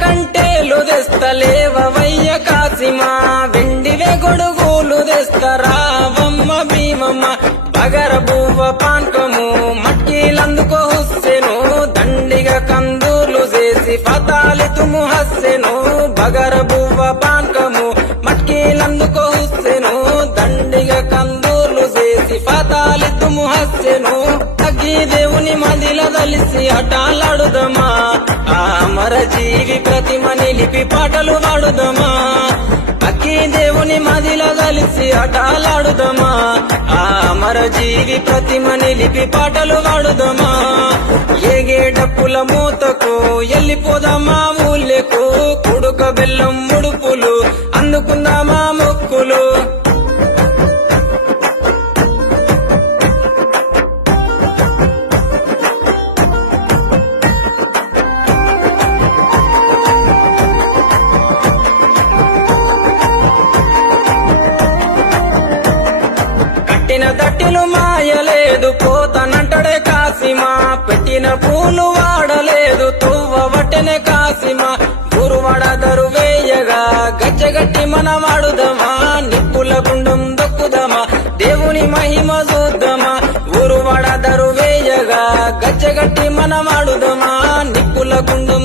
కంటేలు తెస్తలేవయ్య కాసిమా వెండివే గొడుగులు తెస్తరావమ్మ భీమమ్మ బగర బువ్వ పాన్కము మట్కీలందుకో హుస్సెను దండిగా కందులు చేసి ఫతాలితుము హస్సెను బగర బువ్వ పాన్కము మట్కీలందుకో హుస్సెను దండిగా కందులు చేసి ఫతాలితుము హస్సెను అగ్గి దేవుని మదిల కలిసి అటాలాడుదమా ఆ అమర జీవి ప్రతిమ నిలిపి పాటలు పాడుదమా అగ్గి దేవుని మదిల కలిసి అటాలాడుదమా ఆ అమర జీవి ప్రతిమ నిలిపి పాటలు పాడుదమా ఏగేటప్పుల మూతకు ఎల్లిపోదామా ఊళ్ళకు కుడుక బెల్లం ముడుపులు అందుకుందామా మొక్కులు కట్టిన తట్టిలు మాయలేదు పోతనంటడే కాసిమా పెట్టిన పూలు వాడలేదు తువ్వ వట్టెనే కాసిమా గురువాడ దరువేయగా గచ్చగట్టి మన వాడుదమా నిప్పుల గుండం దొక్కుదమా దేవుని మహిమ చూద్దామా గురువాడ దరువేయగా గచ్చగట్టి మన వాడుదమా నిప్పుల గుండం